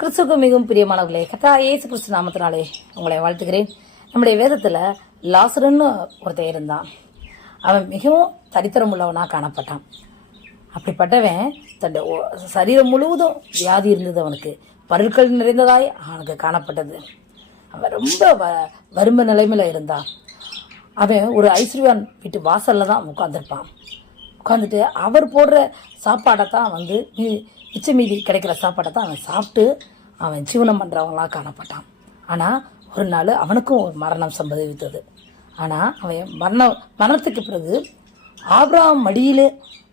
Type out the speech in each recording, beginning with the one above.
கிறிஸ்துவுக்கு மிகவும் பிரியமானவர்களே, கர்த்தர் இயேசு கிறிஸ்து நாமத்தினாலே உங்களை வாழ்த்துகிறேன். நம்முடைய வேதத்தில் லாசருன்னு ஒருத்தன் இருந்தான். அவன் மிகவும் தரித்திரம் உள்ளவனாக காணப்பட்டான். அப்படிப்பட்டவன் தன் சரீரம் முழுவதும் வியாதி இருந்தது. அவனுக்கு பருக்கள் நிறைந்ததாய் அவனுக்கு காணப்பட்டது. அவன் ரொம்ப வறுமை நிலைமையில் இருந்தான். அவன் ஒரு ஐஸ்வர்யான் வீட்டு வாசலில் தான் உட்காந்துருப்பான். உட்காந்துட்டு அவர் போடுற சாப்பாடை தான் மிச்ச மீதி கிடைக்கிற சாப்பாடை தான் அவன் சாப்பிட்டு அவன் ஜீவனம் பண்ணுறவங்களாக காணப்பட்டான். ஆனால் ஒரு நாள் அவனுக்கும் ஒரு மரணம் சம்பவித்தது. ஆனால் அவன் மரணத்துக்கு பிறகு ஆபிரகாம் மடியில்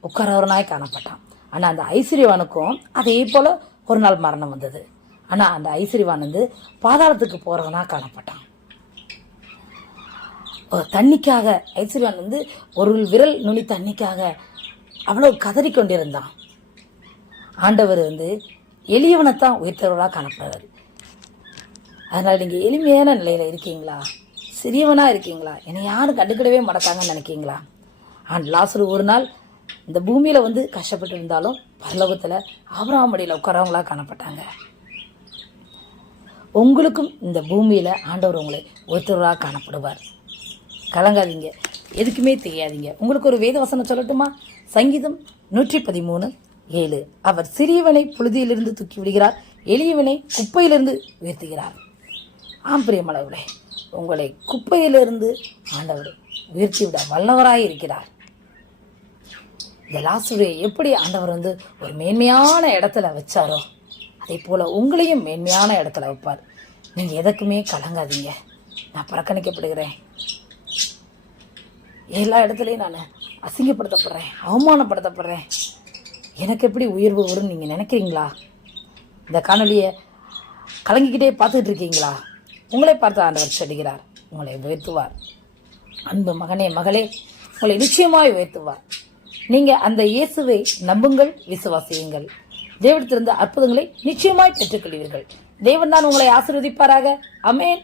உட்காரவனாய் காணப்பட்டான். ஆனால் அந்த ஐஸ்வர்யவானுக்கும் அதே போல் ஒரு நாள் மரணம் வந்தது. ஆனால் அந்த ஐஸ்வர்யவான் பாதாளத்துக்கு போகிறவனாக காணப்பட்டான். தண்ணிக்காக ஐஸ்வர்யான் ஒரு விரல் நுனி தண்ணிக்காக அவ்வளோ கதறி கொண்டிருந்தான். ஆண்டவர் எளியவனைத்தான் உயர்த்தவர்களாக காணப்படுறாரு. அதனால் நீங்கள் எளிமையான நிலையில் இருக்கீங்களா? சிறியவனாக இருக்கீங்களா? என்னை யாரும் கண்டுக்கிடவே மாட்டாங்கன்னு நினைக்கிங்களா? லாசரு ஒரு நாள் இந்த பூமியில் கஷ்டப்பட்டு இருந்தாலும் பரலோகத்தில் ஆபிரகாம் மடியில் உட்காரவங்களாக காணப்பட்டாங்க. உங்களுக்கும் இந்த பூமியில் ஆண்டவர் உங்களை ஒருத்தவராக காணப்படுவார். கலங்காதீங்க, எதுக்குமே தெரியாதீங்க. உங்களுக்கு ஒரு வேத வசனம் சொல்லட்டுமா? சங்கீதம் 113:7. அவர் சிறியவனை புழுதியிலிருந்து தூக்கி விடுகிறார், எளியவனை குப்பையிலிருந்து உயர்த்துகிறார். பிரியமானவர்களே, உங்களை குப்பையிலிருந்து ஆண்டவர் உயர்த்தி விட வல்லவராய் இருக்கிறார். இந்த லாசருவை எப்படி ஆண்டவர் ஒரு மேன்மையான இடத்துல வச்சாரோ அதே போல உங்களையும் மேன்மையான இடத்துல வைப்பார். நீங்க எதற்குமே கலங்காதீங்க. நான் புறக்கணிக்கப்படுகிறேன், எல்லா இடத்துலையும் நான் அசிங்கப்படுத்தப்படுறேன், அவமானப்படுத்தப்படுறேன், எனக்கு எப்படி உயர்வு வரும்னு நீங்கள் நினைக்கிறீங்களா? இந்த காணொலியை கலங்கிக்கிட்டே பார்த்துக்கிட்டு இருக்கீங்களா? உங்களை பார்த்து ஆண்டவர் சொல்லுகிறார், உங்களை உயர்த்துவார். அன்பு மகனே மகளே, உங்களை நிச்சயமாய் உயர்த்துவார். நீங்கள் அந்த இயேசுவை நம்புங்கள், விசுவாசியுங்கள். தேவனிடத்திலிருந்து அற்புதங்களை நிச்சயமாய் பெற்றுக்கொள்வீர்கள். தேவன் தான் உங்களை ஆசீர்வதிப்பாராக. ஆமென்.